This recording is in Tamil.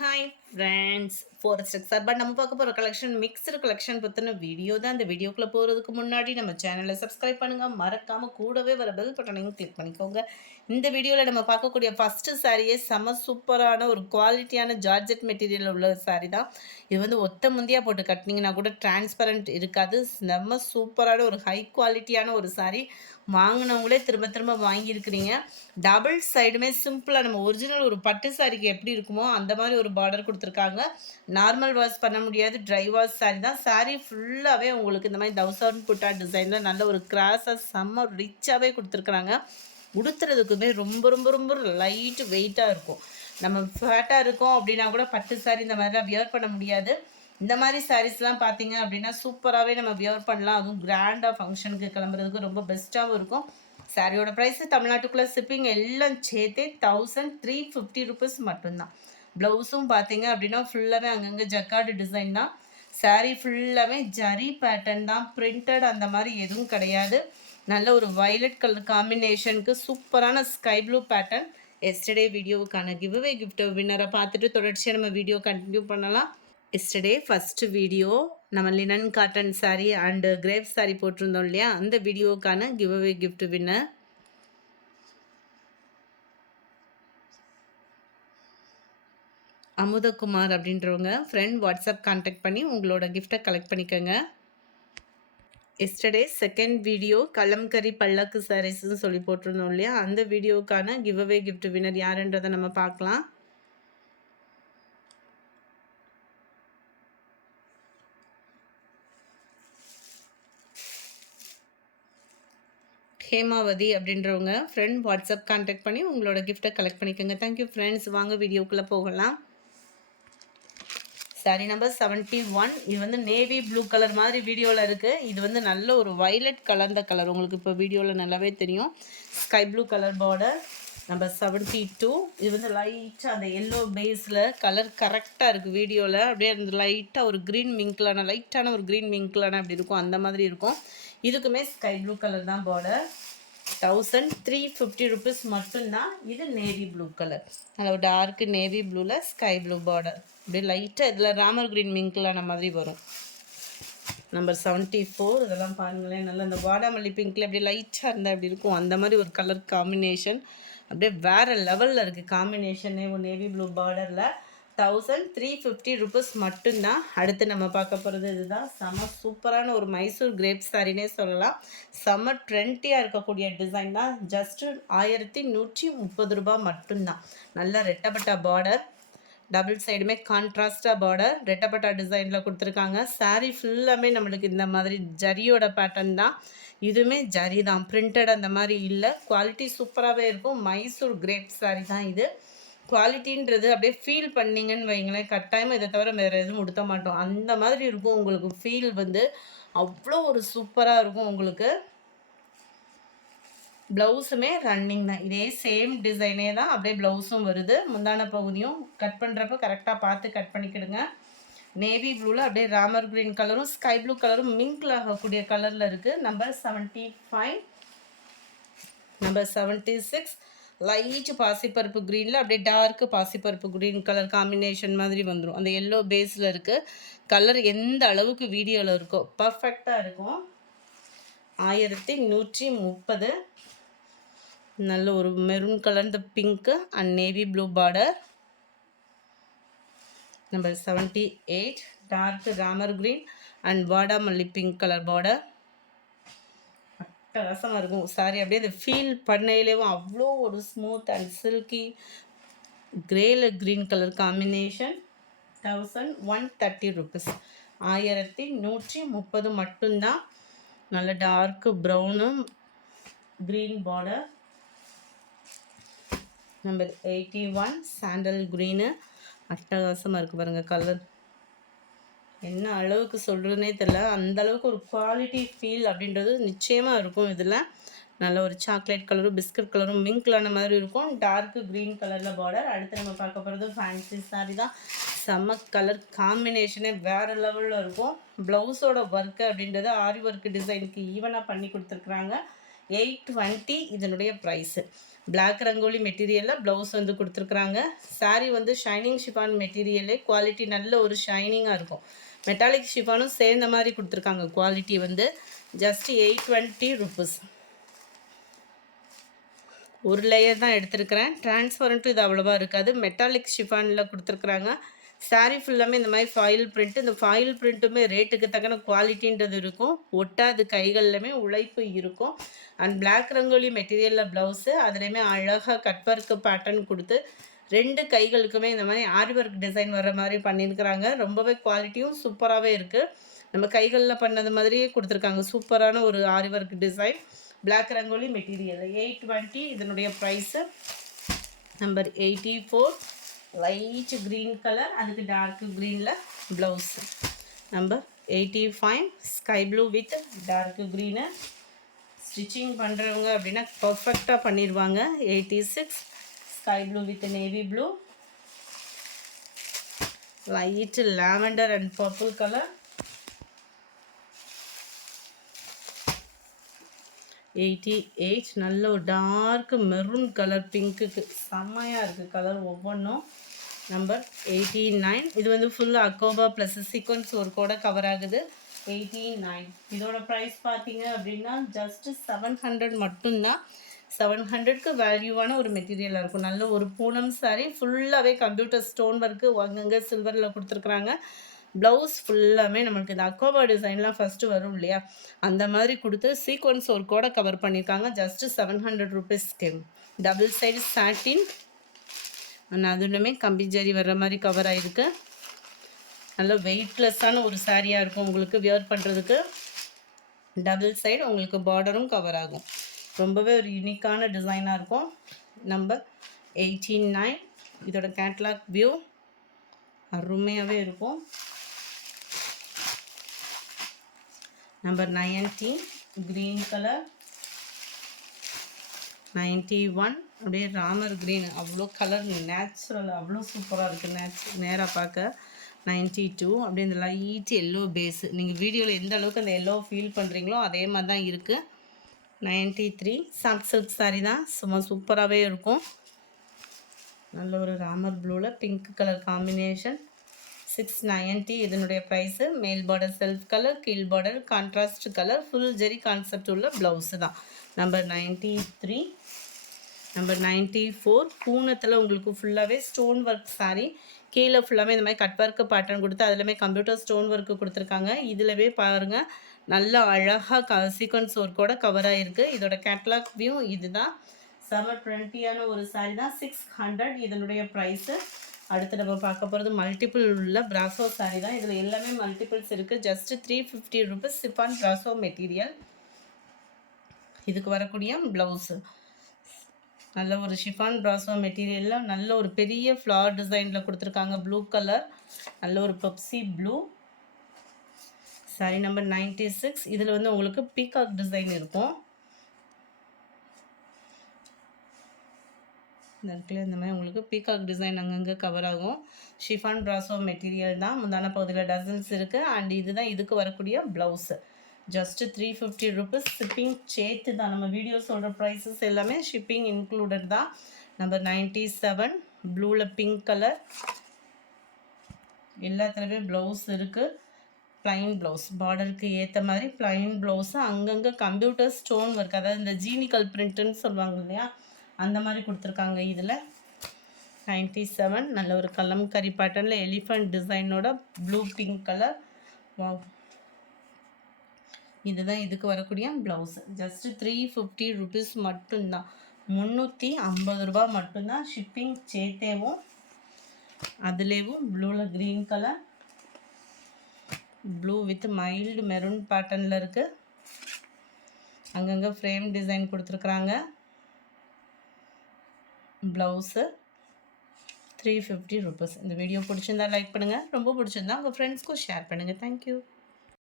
Hi friends forest sir but நம்ம பார்க்க போகிற கலெக்ஷன் மிக்சடு கலெக்ஷன் பற்றின வீடியோ தான். இந்த வீடியோக்குள்ளே போகிறதுக்கு முன்னாடி நம்ம சேனலை சப்ஸ்கிரைப் பண்ணுங்கள், மறக்காமல் கூடவே வர பெல் பட்டனையும் கிளிக் பண்ணிக்கோங்க. இந்த வீடியோவில் நம்ம பார்க்கக்கூடிய ஃபஸ்ட்டு சாரியே செம சூப்பரான ஒரு குவாலிட்டியான ஜார்ஜெட் மெட்டீரியல் உள்ள சாரீ தான். இது வந்து ஒத்த முந்தியாக போட்டு கட்டினீங்கன்னா கூட டிரான்ஸ்பரண்ட் இருக்காது. செம்ம சூப்பரான ஒரு ஹை குவாலிட்டியான ஒரு சாரீ. வாங்கினவங்களே திரும்ப திரும்ப வாங்கியிருக்கிறீங்க. டபுள் சைடுமே சிம்பிளாக நம்ம ஒரிஜினல் ஒரு பட்டு சாரிக்கு எப்படி இருக்குமோ அந்த மாதிரி ஒரு பார்டர் கொடுத்துருக்காங்க. நார்மல் வாஷ் பண்ண முடியாது, ட்ரை வாஷ் சாரி தான். சாரீ ஃபுல்லாகவே உங்களுக்கு இந்த மாதிரி தௌசண்ட் புட்டா டிசைனில் நல்ல ஒரு கிராஸாக செம்ம ரிச்சாகவே கொடுத்துருக்குறாங்க. உடுத்துறதுக்குமே ரொம்ப ரொம்ப ரொம்ப லைட் வெயிட்டாக இருக்கும். நம்ம ஃபேட்டாக இருக்கோம் அப்படின்னா கூட பட்டு சாரி இந்த மாதிரிலாம் வியர் பண்ண முடியாது. இந்த மாதிரி சாரீஸ்லாம் பார்த்தீங்க அப்படின்னா சூப்பராகவே நம்ம வியர் பண்ணலாம். அதுவும் கிராண்டாக ஃபங்க்ஷனுக்கு கிளம்புறதுக்கு ரொம்ப பெஸ்ட்டாகவும் இருக்கும். சாரியோட ப்ரைஸு தமிழ்நாட்டுக்குள்ளே ஷிப்பிங் எல்லாம் சேர்த்தே 1350 ருபீஸ் மட்டும்தான். ப்ளவுஸும் பார்த்தீங்க அப்படின்னா ஃபுல்லாகவே அங்கங்கே ஜக்கார்டு டிசைன் தான். சாரீ ஃபுல்லாகவே ஜரி பேட்டர்ன் தான், பிரிண்டட் அந்த மாதிரி எதுவும் கிடையாது. நல்ல ஒரு வயலட் கலர் காம்பினேஷனுக்கு சூப்பரான ஸ்கை ப்ளூ பேட்டர்ன். எஸ்டர்டே வீடியோவுக்கான கிவ்அவே கிஃப்ட் வின்னரை பார்த்துட்டு தொடர்ச்சியாக நம்ம வீடியோ கண்டினியூ பண்ணலாம். எஸ்டர்டே ஃபஸ்ட்டு வீடியோ நம்ம linen cotton sari and crepe sari போட்டிருந்தோம் இல்லையா, அந்த வீடியோவுக்கான கிவ்அவே கிஃப்ட் வின்னர் அமுதகுமார் அப்படின்றவங்க ஃப்ரெண்ட் வாட்ஸ்அப் கான்டாக்ட் பண்ணி உங்களோட கிஃப்டை கலெக்ட் பண்ணிக்கோங்க. எஸ்டர்டே செகண்ட் வீடியோ கலம்கரி பல்லக்கு சாரீஸ்ன்னு சொல்லி போட்டிருந்தோம் இல்லையா, அந்த வீடியோவுக்கான கிவ்அவே கிஃப்ட் வின்னர் யாருன்றதை நம்ம பார்க்கலாம். ஹேமாவதி அப்படின்றவங்க ஃப்ரெண்ட் வாட்ஸ்அப் கான்டாக்ட் பண்ணி உங்களோட கிஃப்ட்டை கலெக்ட் பண்ணிக்கோங்க. Thank you friends. வாங்க வீடியோக்குள்ளே போகலாம். Sorry number 71. இது வந்து நேவி ப்ளூ கலர் மாதிரி வீடியோவில் இருக்குது. இது வந்து நல்ல ஒரு வயலட் கலர்ந்த கலர், உங்களுக்கு இப்போ வீடியோவில் நல்லாவே தெரியும். Sky blue colour border. Number 72. இது வந்து லைட்டாக அந்த எல்லோ பேஸில் கலர் கரெக்டாக இருக்குது வீடியோவில். அப்படியே அந்த லைட்டாக ஒரு க்ரீன் மிங்க்லான லைட்டான ஒரு க்ரீன் மிங்க்லான அப்படி இருக்கும், அந்த மாதிரி இருக்கும். இதுக்குமே ஸ்கை ப்ளூ கலர் தான் பார்டர். 1350 ருபீஸ் மட்டும்தான். இது நேவி ப்ளூ கலர், நல்ல ஒரு டார்க் நேவி ப்ளூவில் ஸ்கை ப்ளூ பார்டர். அப்படியே லைட்டாக இதில் ராமர் க்ரீன் மிங்க்லான மாதிரி வரும். நம்பர் 74. இதெல்லாம் பாருங்களேன், நல்லா அந்த வாடாமல்லி பிங்க்கில் அப்படியே லைட்டாக இருந்தால் அப்படி இருக்கும், அந்த மாதிரி ஒரு கலர் காம்பினேஷன். அப்படியே வேறு லெவலில் இருக்குது காம்பினேஷனே. ஒரு நேவி ப்ளூ பார்டரில் 1350 ருபீஸ் மட்டும்தான். அடுத்து நம்ம பார்க்க போகிறது இதுதான். செம சூப்பரான ஒரு மைசூர் கிரேப் சாரினே சொல்லலாம். செம ட்ரெண்டியாக இருக்கக்கூடிய டிசைன் தான். ஜஸ்ட்டு 1130 ரூபா மட்டும்தான். நல்ல ரெட்டப்பட்டா பார்டர், டபுள் சைடுமே கான்ட்ராஸ்டாக பார்டர், ரெட்டப்பட்டா டிசைனில் கொடுத்துருக்காங்க. சாரீ ஃபுல்லாமே நம்மளுக்கு இந்த மாதிரி ஜரியோட பேட்டர்ன் தான். இதுவுமே ஜரி தான், பிரிண்டட் அந்த மாதிரி இல்லை. குவாலிட்டி சூப்பராகவே இருக்கும். மைசூர் கிரேப் சாரீ தான் இது. குவாலிட்டின்றது அப்படியே ஃபீல் பண்ணிங்கன்னு வைங்களேன், கட்டாயமாக இதை தவிர வேறு எதுவும் உடுத்த மாட்டோம், அந்த மாதிரி இருக்கும். உங்களுக்கு ஃபீல் வந்து அவ்வளோ ஒரு சூப்பராக இருக்கும் உங்களுக்கு. ப்ளவுஸுமே ரன்னிங் தான், இதே சேம் டிசைனே தான் அப்படியே ப்ளவுஸும் வருது. முந்தான பகுதியும் கட் பண்ணுறப்ப கரெக்டாக பார்த்து கட் பண்ணிக்கிடுங்க. நேவி ப்ளூவில் அப்படியே ராமர் க்ரீன் கலரும் ஸ்கை ப்ளூ கலரும் மிங்கில் ஆகக்கூடிய கலரில் இருக்குது. நம்பர் 75. நம்பர் 76 லைட்டு பாசிப்பருப்பு க்ரீனில் அப்படியே டார்க்கு பாசிப்பருப்பு க்ரீன் கலர் காம்பினேஷன் மாதிரி வந்துடும். அந்த எல்லோ பேஸில் இருக்குது. கலர் எந்த அளவுக்கு வீடியோவில் இருக்கோ பர்ஃபெக்டாக இருக்கும். 1130. நல்ல ஒரு மெரூன் கலர் இந்த pink and navy blue border. Number 78 dark ராமர் க்ரீன் அண்ட் வாடாமல்லி பிங்க் கலர் பார்டர். ரசமாக இருக்கும் சாரி. அப்படியே அதை ஃபீல் பண்ணையிலேயும் அவ்வளோ ஒரு ஸ்மூத் அண்ட் சில்கி கிரேல க்ரீன் கலர் காம்பினேஷன். 1130 ருபீஸ். 1130 மட்டும்தான். நல்ல டார்க்கு ப்ரௌனும் green border. Number 81 sandal green. அட்டகாசமாக இருக்குது பாருங்கள் கலர். என்ன அளவுக்கு சொல்கிறதுனே தெரில, அந்தளவுக்கு ஒரு குவாலிட்டி ஃபீல் அப்படின்றது நிச்சயமாக இருக்கும். இதில் நல்ல ஒரு சாக்லேட் கலரும் பிஸ்கட் கலரும் மிங்க்லான மாதிரி இருக்கும். டார்க்கு க்ரீன் கலரில் பார்டர். அடுத்து நம்ம பார்க்க போகிறது ஃபேன்சி சாரி தான். செம்ம கலர் காம்பினேஷனே வேறு லெவலில் இருக்கும். ப்ளவுஸோட ஒர்க்கு அப்படின்றது ஆரி ஒர்க்கு டிசைனுக்கு ஈவனாக பண்ணி கொடுத்துருக்குறாங்க. 820 இதனுடைய ப்ரைஸு. பிளாக் ரங்கோலி மெட்டீரியலில் ப்ளவுஸ் வந்து கொடுத்துருக்குறாங்க. சாரீ வந்து ஷைனிங் ஷிஃபான் மெட்டீரியலே, குவாலிட்டி நல்ல ஒரு ஷைனிங்காக இருக்கும். மெட்டாலிக் ஷிஃபானும் சேர்ந்த மாதிரி கொடுத்துருக்காங்க. குவாலிட்டி வந்து ஜஸ்ட் 820 ருபீஸ். ஒரு லேயர் தான் எடுத்துருக்கிறேன். டிரான்ஸ்பரண்ட்டும் இது அவ்வளோவா இருக்காது. மெட்டாலிக் ஷிஃபானில் கொடுத்துருக்குறாங்க. சாரீ ஃபுல்லாமே இந்த மாதிரி ஃபாயில் பிரிண்ட். இந்த ஃபாயில் பிரிண்ட்டுமே ரேட்டுக்கு தக்கன குவாலிட்டின்றது இருக்கும். ஒட்டாது, கைகள்லையுமே உழைப்பு இருக்கும். அண்ட் பிளாக் ரங்கோலி மெட்டீரியலில் ப்ளவுஸு, அதுலேயுமே அழகாக கட் ஒர்க்கு பேட்டர்ன் கொடுத்து 2 கைகளுக்குமே இந்த மாதிரி ஆரி ஒர்க் டிசைன் வர்ற மாதிரி பண்ணியிருக்கிறாங்க. ரொம்பவே குவாலிட்டியும் சூப்பராகவே இருக்குது. நம்ம கைகளில் பண்ணது மாதிரியே கொடுத்துருக்காங்க. சூப்பரான ஒரு aari work design. Black rangoli material 820. இதனுடைய price number 84. Light green colour, அதுக்கு டார்க் க்ரீனில் blouse. Number 85. Sky blue with dark green. Stitching பண்ணுறவங்க அப்படின்னா பர்ஃபெக்டாக பண்ணிடுவாங்க. 86. Sky blue with navy blue. Light lavender and purple colour. 88. நல்ல ஒரு டார்க் மெரூன் கலர், பிங்க்குக்கு செம்மையாக இருக்குது கலர் ஒவ்வொன்றும். நம்பர் 89. இது வந்து ஃபுல்லாக அக்கோபா ப்ளஸ் சீக்வன்ஸ் ஒரு கூட கவர் ஆகுது. 89. இதோட ப்ரைஸ் பார்த்தீங்க அப்படின்னா ஜஸ்ட் 700 மட்டும்தான். 700க்கு வேல்யூவான ஒரு மெட்டீரியலாக இருக்கும். நல்ல ஒரு பூனம் சாரீ, ஃபுல்லாகவே கம்ப்யூட்டர் ஸ்டோன் ஒர்க்கு அங்கங்கே சில்வரில் கொடுத்துருக்குறாங்க. ப்ளவுஸ் ஃபுல்லாமே நம்மளுக்கு இந்த அக்கோபா டிசைன்லாம் ஃபஸ்ட்டு வரும் இல்லையா, அந்த மாதிரி கொடுத்து சீக்வன்ஸ் ஒரு கூட கவர் பண்ணியிருக்காங்க. ஜஸ்ட்டு 700 ருபீஸ்க்கு. டபுள் சைடு சாட்டின், அதுவுமே கம்பி ஜரி வர்ற மாதிரி கவர் ஆகிருக்கு. நல்ல வெயிட்லெஸ்ஸான ஒரு சாரியாக இருக்கும் உங்களுக்கு வியர் பண்ணுறதுக்கு. டபுள் சைடு உங்களுக்கு பார்டரும் கவர் ஆகும். ரொம்பவே ஒரு யூனிக்கான டிசைனாக இருக்கும். நம்பர் 89. இதோட கேட்லாக் வியூ அருமையாகவே இருக்கும். நம்பர் 90. Green colour. 91. அப்படியே ராமர் க்ரீன், அவ்வளோ கலர் நேச்சுரல், அவ்வளோ சூப்பராக இருக்குது நேராக பார்க்க. 92. அப்படியே இந்த லைட் எல்லோ பேஸு, நீங்கள் வீடியோவில் எந்த அளவுக்கு அந்த எல்லோ ஃபீல் பண்ணுறீங்களோ அதே மாதிரி தான் இருக்குது. 93. சாஃப்ட் சில்க் சாரீ தான், சும்மா சூப்பராகவே இருக்கும். நல்ல ஒரு ராமர் ப்ளூவில் பிங்க் கலர் காம்பினேஷன். 690. இதனுடைய ப்ரைஸு. மேல் பார்டர் செல்ஃப் கலர், கீழ் பார்டர் கான்ட்ராஸ்ட் கலர், ஃபுல் ஜெரி கான்செப்ட் உள்ள ப்ளவுஸு தான். நம்பர் 93. நம்பர் 94. பூனத்தில் உங்களுக்கு ஃபுல்லாகவே ஸ்டோன் ஒர்க் சாரீ. கீழே ஃபுல்லாகவே இந்த மாதிரி கட் ஒர்க்கு பேட்டர்ன் கொடுத்து அதுலேயுமே கம்ப்யூட்டர் ஸ்டோன் ஒர்க்கு கொடுத்துருக்காங்க. இதிலவே பாருங்கள் நல்லா அழகாக சீக்வன்ஸ் ஒர்க்கோட கவர் ஆகிருக்கு. இதோட கேட்லாக் வியூ இதுதான். 720 ஒரு சாரீ தான். 600 இதனுடைய ப்ரைஸு. அடுத்து நம்ம பார்க்க போகிறது மல்டிபிள் உள்ள பிராசோ சாரீ தான். இதில் எல்லாமே மல்டிபிள்ஸ் இருக்குது. Just 350 rupees chiffon brasso material. இதுக்கு வரக்கூடிய ப்ளவுஸு நல்ல ஒரு ஷிஃபான் பிராசோ மெட்டீரியலில் நல்ல ஒரு பெரிய ஃப்ளார் டிசைனில் கொடுத்துருக்காங்க. ப்ளூ கலர், நல்ல ஒரு பெப்சி ப்ளூ. சாரீ நம்பர் 96. இதில் வந்து உங்களுக்கு பீகாக் டிசைன் இருக்கும். இந்த இடத்துல இந்த மாதிரி உங்களுக்கு பீகாக் டிசைன் அங்கங்கே கவர் ஆகும். ஷிஃபான் பிராசோ மெட்டீரியல் தான். முந்தான பகுதியில் டசன்ஸ் இருக்குது. அண்ட் இதுதான் இதுக்கு வரக்கூடிய ப்ளவுஸு. Just 350 rupees. ஷிப்பிங் சேர்த்து தான். நம்ம வீடியோ சொல்கிற ப்ரைஸஸ் எல்லாமே ஷிப்பிங் இன்க்ளூடட் தான். நம்பர் 97. ப்ளூவில் பிங்க் கலர். எல்லாத்துலேயுமே ப்ளவுஸ் இருக்குது. ப்ளைன் ப்ளவுஸ், பார்டருக்கு ஏற்ற மாதிரி ப்ளைன் ப்ளவுஸு. அங்கங்கே கம்ப்யூட்டர் ஸ்டோன் ஒர்க், அதாவது இந்த ஜீனிக்கல் பிரிண்ட்டுன்னு சொல்லுவாங்க இல்லையா, அந்த மாதிரி கொடுத்துருக்காங்க. இதில் 97. நல்ல ஒரு கலம்கரி பேட்டர்னில் எலிஃபண்ட் டிசைனோட ப்ளூ பிங்க் கலர். இதுதான் இதுக்கு வரக்கூடிய ப்ளவுஸு. ஜஸ்ட்டு 350 ருபீஸ் மட்டும்தான். 350 ரூபா மட்டும்தான். ஷிப்பிங் சேர்த்தேவும். அதுலேயும் ப்ளூவில் green colour, blue with mild maroon பேட்டர்னில் இருக்குது. அங்கங்கே ஃப்ரேம் டிசைன் கொடுத்துருக்குறாங்க. Blouse 350 rupees. இந்த வீடியோ பிடிச்சிருந்தா லைக் பண்ணுங்கள். ரொம்ப பிடிச்சிருந்தா உங்கள் ஃப்ரெண்ட்ஸ்க்கும் ஷேர் பண்ணுங்கள். தேங்க்யூ.